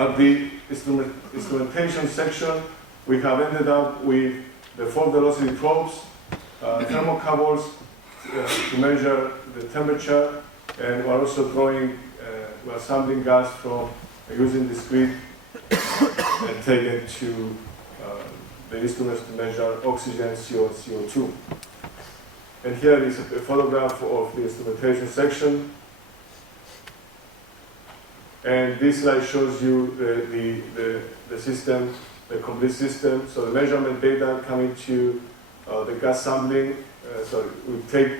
At the instrumentation section, we have ended up with the 4-velocity probes, thermocouples to measure the temperature, and we're also drawing, we're sampling gas from using discrete and take it to the instruments to measure oxygen, CO, and CO2. And here is a photograph of the instrumentation section. And this slide shows you the system, the complete system. So the measurement data coming to the gas sampling. So we take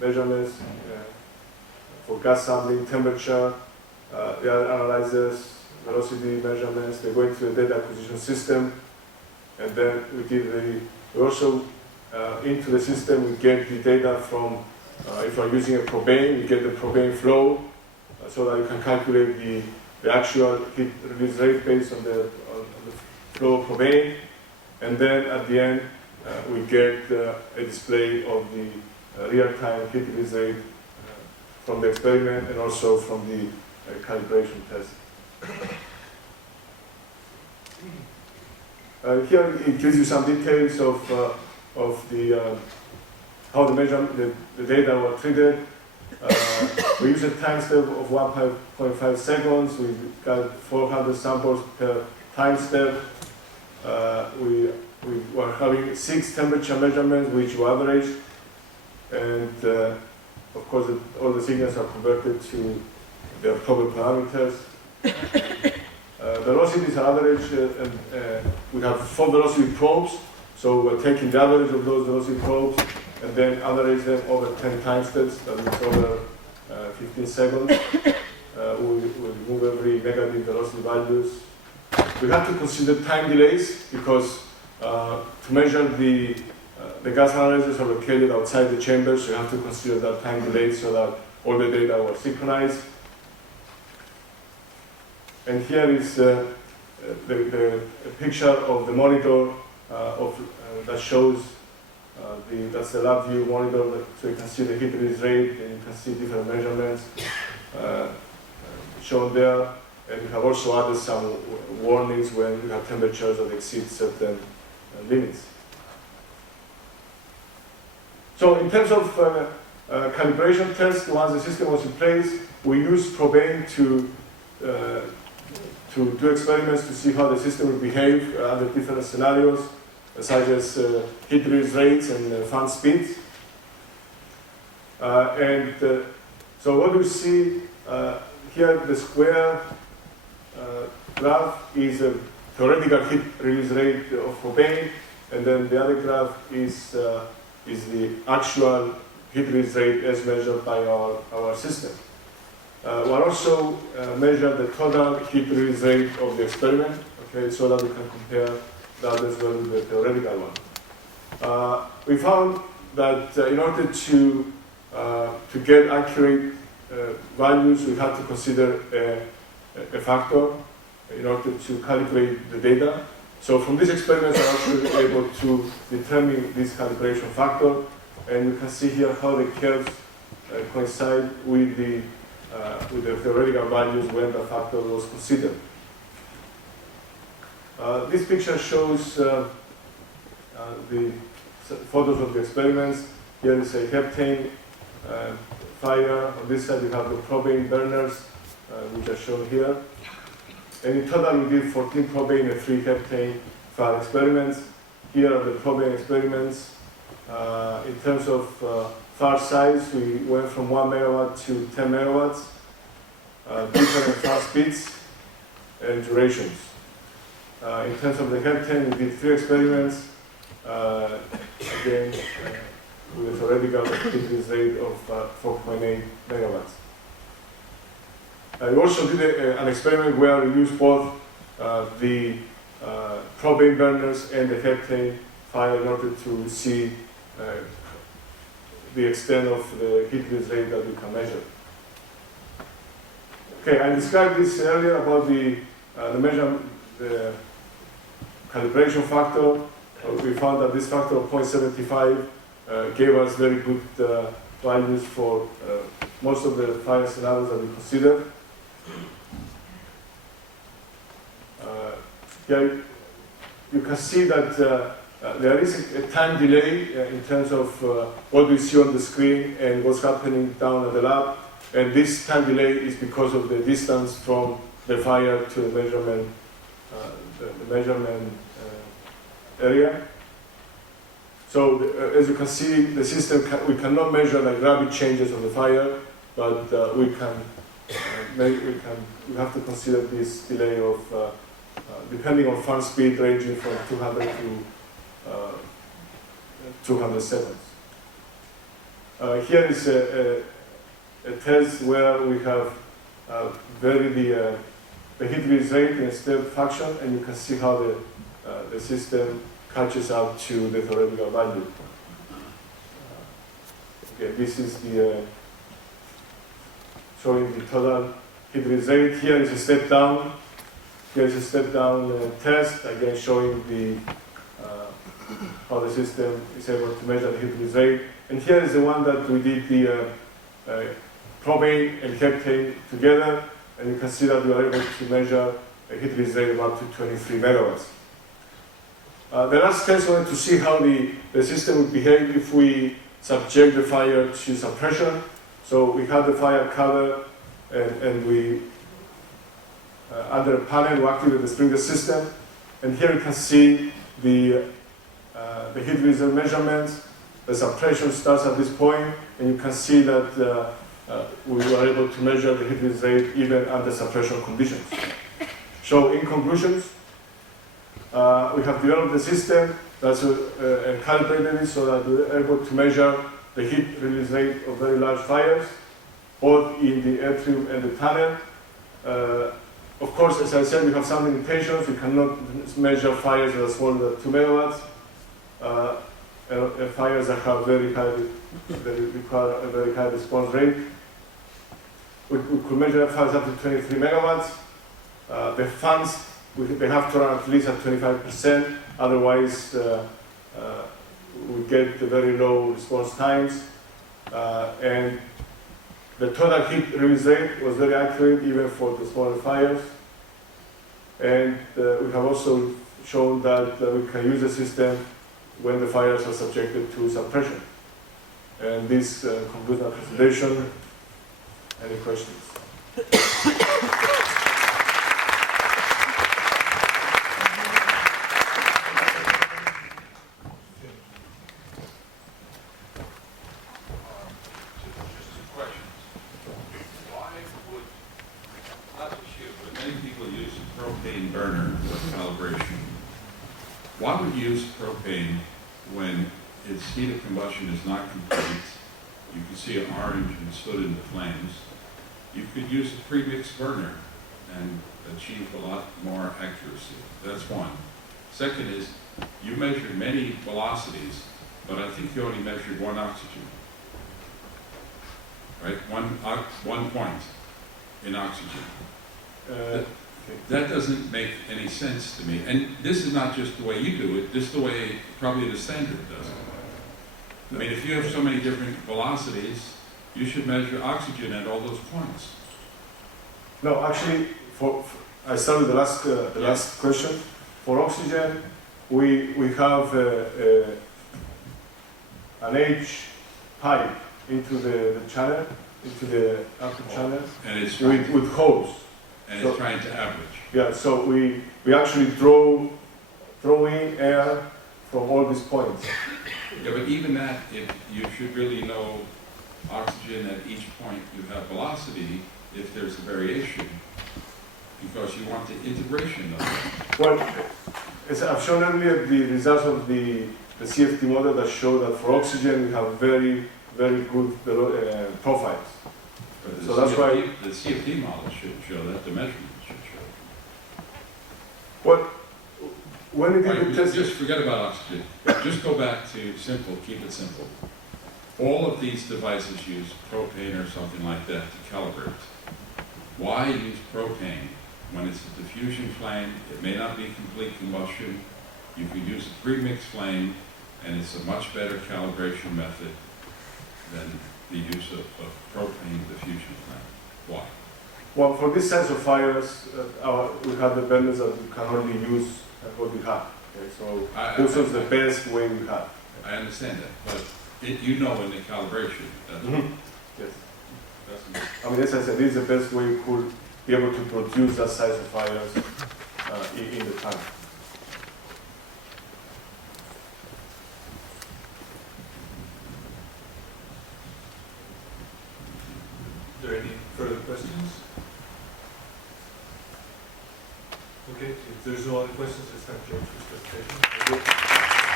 measurements for gas sampling, temperature, the other analyzers, velocity measurements. They go into the data acquisition system, and then we also into the system we get the data from. If we're using a propane, we get the propane flow, so that you can calculate the actual heat release rate based on the flow of propane, and then at the end we get a display of the real-time heat release rate from the experiment and also from the calibration test. Here it gives you some details of the how the data were treated. We use a time step of 1.5 seconds. We got 400 samples per time step. We were having 6 temperature measurements, which were averaged, and of course all the signals are converted to their proper parameters. Velocities are averaged, and we have 4 velocity probes, so we're taking the average of those velocity probes and then average them over 10 time steps, that is over 15 seconds. We remove every negative velocity values. We have to consider time delays because to measure the gas analyzers are located outside the chamber, so you have to consider that time delay so that all the data were synchronized. And here is the picture of the monitor that shows that's the lab view monitor, so you can see the heat release rate and you can see different measurements shown there. And we have also added some warnings when we have temperatures that exceed certain limits. So in terms of calibration tests, once the system was in place, we used propane to do experiments to see how the system will behave under different scenarios, such as heat release rates and fan speeds. So what we see here, the square graph is a theoretical heat release rate of propane, and then the other graph is the actual heat release rate as measured by our system. We'll also measure the total heat release rate of the experiment, okay, so that we can compare that as well with the theoretical one. We found that in order to get accurate values, we had to consider a factor in order to calibrate the data. So from these experiments, we're actually able to determine this calibration factor, and you can see here how the curves coincide with the theoretical values when the factor was considered. This picture shows the photos of the experiments. Here is a heptane fire. On this side, we have the propane burners, which are shown here. And in total, we did 14 propane and 3 heptane fire experiments. Here are the propane experiments. In terms of fire size, we went from 1 megawatt to 10 megawatts, different fire speeds and durations. In terms of the heptane, we did 3 experiments, again, with a theoretical heat release rate of 4.8 megawatts. We also did an experiment where we used both the propane burners and the heptane fire in order to see the extent of the heat release rate that we can measure. Okay, I described this earlier about the calibration factor. We found that this factor of 0.75 gave us very good values for most of the fire scenarios that we considered. here you can see that there is a time delay in terms of what we see on the screen and what's happening down at the lab. And this time delay is because of the distance from the fire to the measurement, area. So as you can see, the system we cannot measure like rapid changes of the fire, but we have to consider this delay of depending on fan speed ranging from 200 to 200 seconds. Here is a test where we have varied the heat release rate in a step function, and you can see how the system catches up to the theoretical value. Okay, this is the showing the total heat release rate. Here is a step down. Here is a step down test, again showing the how the system is able to measure the heat release rate. And here is the one that we did the propane and heptane together, and you can see that we are able to measure a heat release rate of up to 23 megawatts. The last test we wanted to see how the system would behave if we subject the fire to suppression. So we had the fire cover, and we under a panel we activate the sprinkler system, and here you can see the heat release measurements. The suppression starts at this point, and you can see that we were able to measure the heat release rate even under suppression conditions. So in conclusions, we have developed a system that's and calibrated it so that we're able to measure the heat release rate of very large fires, both in the atrium and the tunnel. Of course, as I said, we have some limitations. We cannot measure fires that are smaller than 2 megawatts. Fires that have require a very high response rate. We could measure fires up to 23 megawatts. The fans, they have to run at least at 25%, otherwise we get very low response times. And the total heat release rate was very accurate even for the smaller fires. And we have also shown that we can use the system when the fires are subjected to suppression. And this concludes my presentation. Any questions? Why would you use propane when its heat of combustion is not complete? You can see an orange and stood in the flames. You could use a pre-mixed burner and achieve a lot more accuracy. That's one. Second is, you measured many velocities, but I think you only measured one oxygen. Right? One point in oxygen. That doesn't make any sense to me. And this is not just the way you do it, this is the way probably the standard does it. I mean, if you have so many different velocities, you should measure oxygen at all those points. No, actually, I started the last question. For oxygen, we have an H pipe into the channel, into the output channel, and it's with hose. And it's trying to average. Yeah, so we actually throw in air from all these points. Yeah, but even that, if you should really know oxygen at each point you have velocity, if there's a variation, because you want the integration of it. Well, as I've shown earlier, the results of the CFD model that show that for oxygen we have very, very good profiles. So that's why the CFD model should show that, the measurements should show. Well, when we did the test, just forget about oxygen. Just go back to simple, keep it simple. All of these devices use propane or something like that to calibrate. Why use propane when it's a diffusion flame? It may not be complete combustion. You could use a pre-mixed flame, and it's a much better calibration method than the use of propane diffusion flame. Why? Well, for this size of fires, we have the vendors that we can only use what we have. Okay, so this is the best way we have. I understand that, but you know in the calibration, that's, Yes. that's, I mean, as I said, this is the best way we could be able to produce that size of fires in the tank. Are there any further questions? Okay, if there's no other questions, it's time for George's presentation.